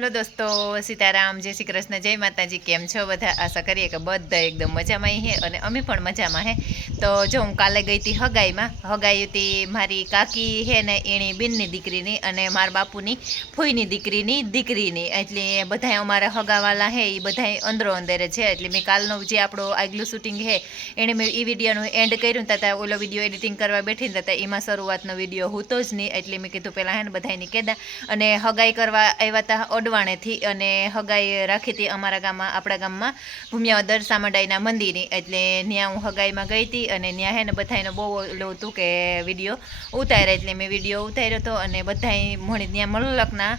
Hello दोस्तों, सीताराम, जय श्री कृष्ण, जय माताजी। केम छो बधा? आशा करिए कि बधा एकदम मजा में है और अमे पण मजा में है। तो जो हूँ काले गई थी हगाई में, हगाई थी मारी काकी है ने एनी बेननी दीकरीनी अने मार बापूनी फूईनी दीकरीनी दीकरीनी एटले बधाय अमारा हगावाला है ये बधाय अंदरो अंदर है। एटले मैं कालनो जे आपणो आगलू शूटिंग है एने मैं ई विडियोनु एंड कर्युं ताता ओलो विडियो एडिटिंग करवा बैठी ताता एमां शरूआतनो विडियो होतो ज नहीं। एटले मैं कीधुं पहेला है ने बधायने केदा अने हगाई करवा आव्या ता ओडवाणेथी अने हगाई राखी थी अमारा गाममां, आपणा गाममां भूमियावदर सामडाईना मंदिरे। एटले न्या हूँ हगाईमां गई थी अने न्या है ने बधाईनो बहु ओલું હતું કે વિડીયો ઉતાર્યા। એટલે મેં વિડીયો ઉતાર્યો હતો અને બધાય મળી ત્યાં મલકના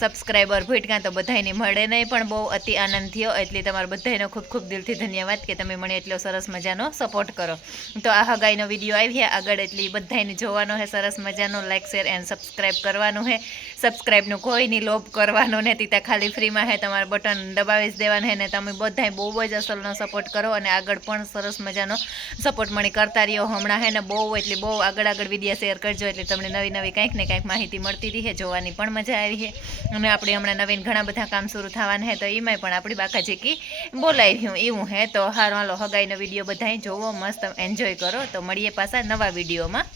સબસ્ક્રાઈબર ભૂટકા તો બધાયને મળે નહીં પણ બહુ અતિ આનંદ થયો। એટલે તમારો બધાયનો ખૂબ ખૂબ દિલથી ધન્યવાદ કે તમે મને એટલો સરસ મજાનો સપોર્ટ કરો। તો આ હગાઈનો વિડીયો આવ્યા આગળ એટલે બધાયને જોવાનો હે સરસ મજાનો, લાઈક શેર એન્ડ સબસ્ક્રાઈબ કરવાનું હે। સબસ્ક્રાઈબનું કોઈની લોભ કરવાનો નથી, ત્યાં ખાલી ફ્રીમાં હે, તમારે બટન દબાવી જ દેવાનું હે ને તમે બધાય બહુ જ અસલનો સપોર્ટ કરો અને આગળ પણ સરસ મજાનો સપોર્ટ મને કરતા રહ્યો। હમણાં હે ને બહુ એટલે બહુ આગળ વિડીયો શેર કરજો એટલે તમને નવી નવી કંઈક ને કંઈક માહિતી મળતી રહે, જોવાની પણ મજા આવી છે। અને આપણે હમણાં નવીન ઘણા બધા કામ શરૂ થવાના હે તો એમાંય પણ આપણી બાકાજીકી બોલાવ્યું એવું હે। તો હારું હાલો હગાઈનો વિડીયો બધાય જોવો, મસ્ત એન્જોય કરો। તો મળીએ પાછા નવા વિડીયોમાં।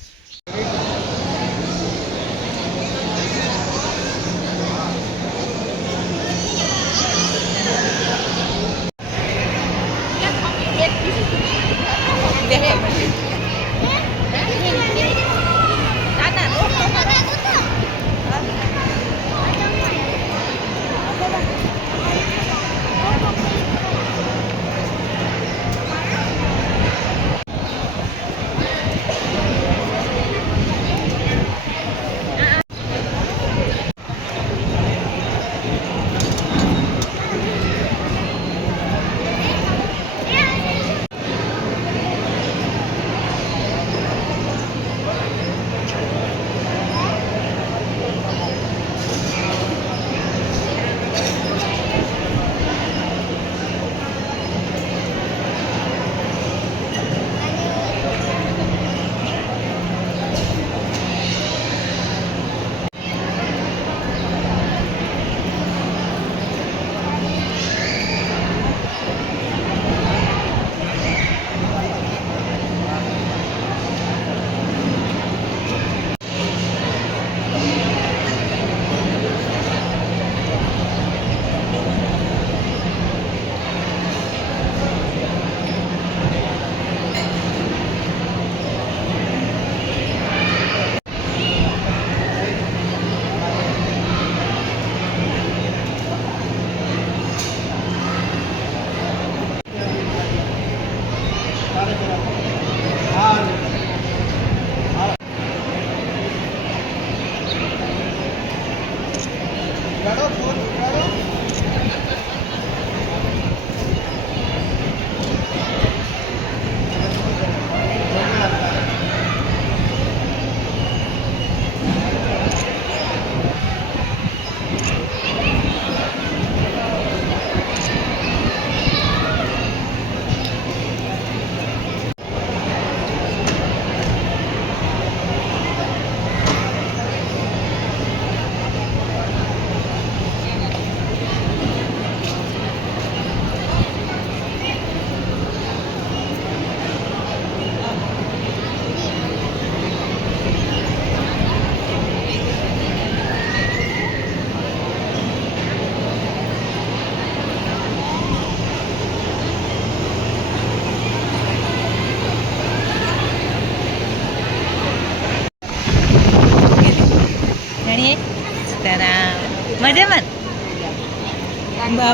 મજામાં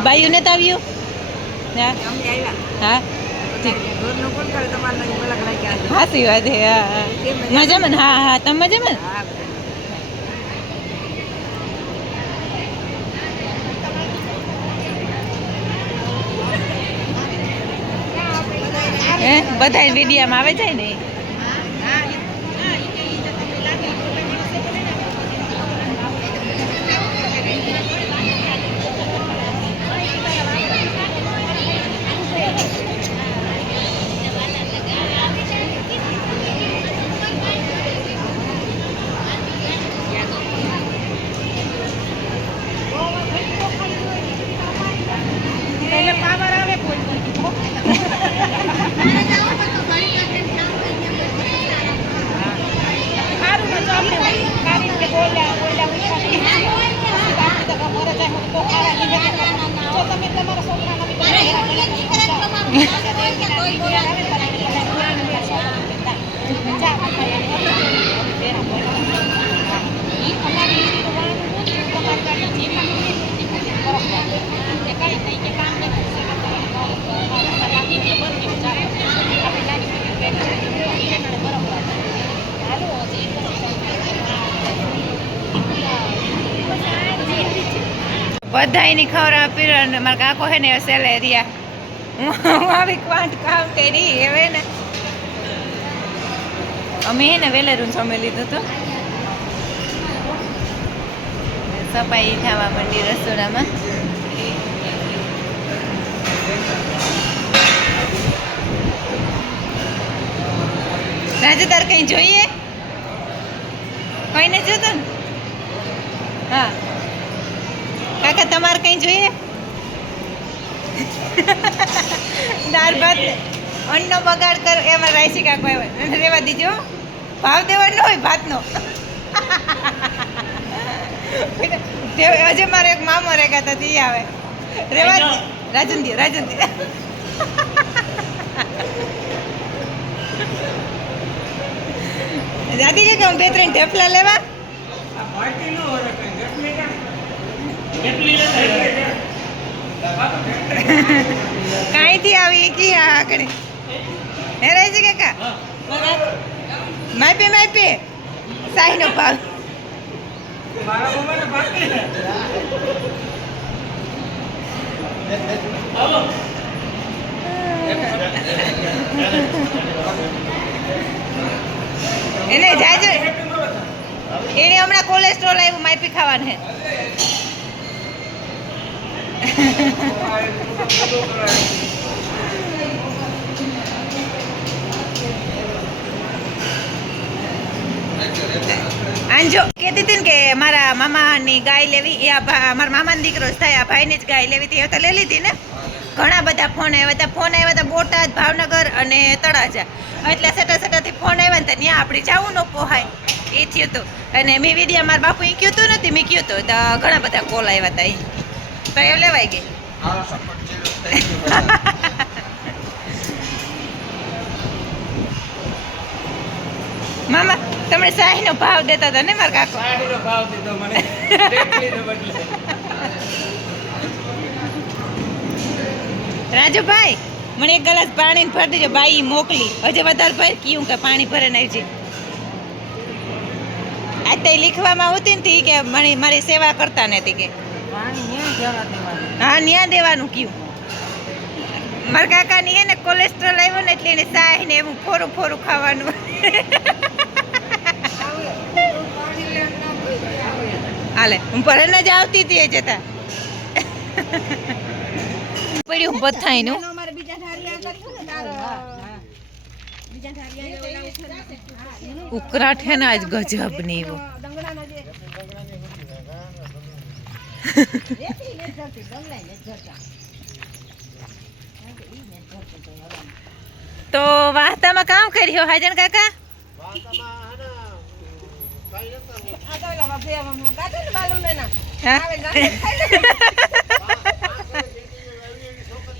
બાયુને તો આવ્યું? હા સાચી વાત હે। હા મજામાં? હા હા તમે મજામાં? હે બધા વિડીયામાં આવે જાય ને। બધાયની ખવડાવ પીરો ને મારા કાકો હે ને સેલેરિયા હું આવી ક્વાંટ કાઉન્ટેરી હવે ને અમે હે ને વેલેરું સમય લીધું હતું સફાઈ થવા માંડી રસોડામાં રાજુ તાર કઈ જોઈએ કઈ ને જોતું ને હા કાકા તમારે કઈ જોઈએ દાળ ભાત અન્નનો બગાડ કરો એમાં રાયસી કાકો આવે રેવા દીજો ભાવ દેવાનો હોય ભાતનો હજે મારો એક મામો રેગા હતા તે આવે રેવા રાજંદી દાદી કે હું 2-3 ઢેફલા લેવા કાંઈથી આવી કી આગળ હે રહી છે કાકા માપે સાહીનો ભાવ એને જાજો એને હમણાં કોલેસ્ટ્રોલ આવ્યું માપી ખાવાનું હે આંજો કહેતી હતી ને કે મારા મામાની ગાય લેવી એ મારા મામાનો દીકરો જ થાય આ ભાઈની જ ગાય લેવી હતી એ તો લઈ લીધી ને ઘણા બધા ફોન આવ્યા હતા બોટાદ ભાવનગર અને તળાજા એટલે સેટાથી ફોન આવ્યા ને ત્યાં આપણે જવું ન પોહાય એ થયું હતું અને મેં વિડીયા મારા બાપુ એ કહ્યું હતું નથી મેં કહ્યું હતું તો ઘણા બધા કોલ આવ્યા હતા એ તો એ લેવાઈ ગઈ મામા તમને શાહીનો ભાવ દેતા હતા ને મારા કાકો શાહીનો ભાવ દીધો મને રાજુભાઈ મને એક ગ્લાસ પાણી ભરી દેજો બાઈ મોકલી હજે વધારે ભાઈ કયું કે પાણી ભરે નાખી છે આ તે લીખવામાં આવતી ને કે મારી સેવા કરતા નથી કે હા ન્યા દેવાનું કયું મારા કાકાની હે ને કોલેસ્ટ્રોલ આવ્યો ને એટલે એને શાહી ને એવું ફોરું ખાવાનું હાલે હું પરને જ આવતી હતી એ જતા પડ્યું બથાઈનું ઉકરાટ હે ને આજ ગજબ ની એવો તો વાહતામાં કામ કર્યો હાજન કાકા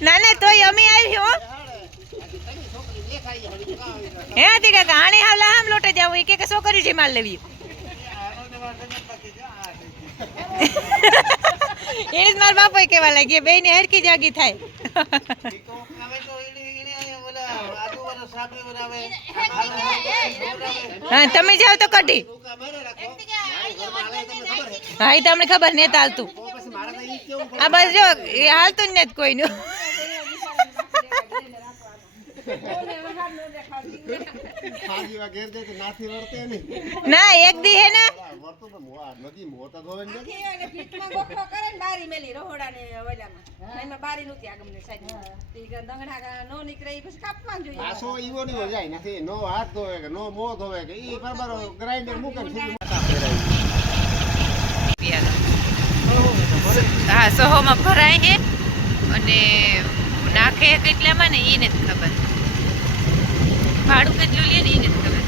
ના ના તોય અમે આવી હો હે હતી કાકા આને હાવલા આમ લોટે જાવ એ કે છોકરી છે માલ લેવી એને જ મારા બાપા કેવા લાગી બે ને હરકી જાગી થાય હા તમે જાવ તો કઢી હા એ તમને ખબર ને હાલતું આ બસ જો એ હાલતું જ નથી કોઈનું ના એક દી હે ને હા સોહોમાં ભરાય છે અને નાખે કેટલામાં ને એ નથી ખબર ભાડું કેટલું લે ને એ નથી ખબર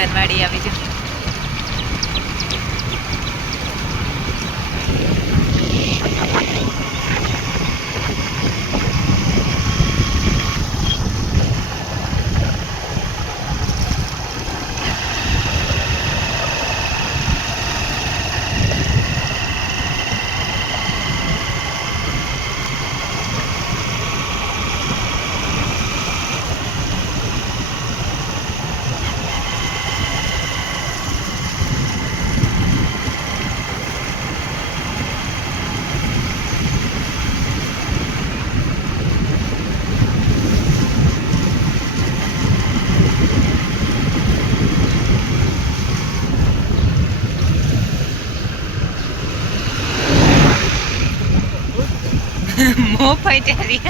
માતાની વાડી આવી છે. મોફાઈ ચારી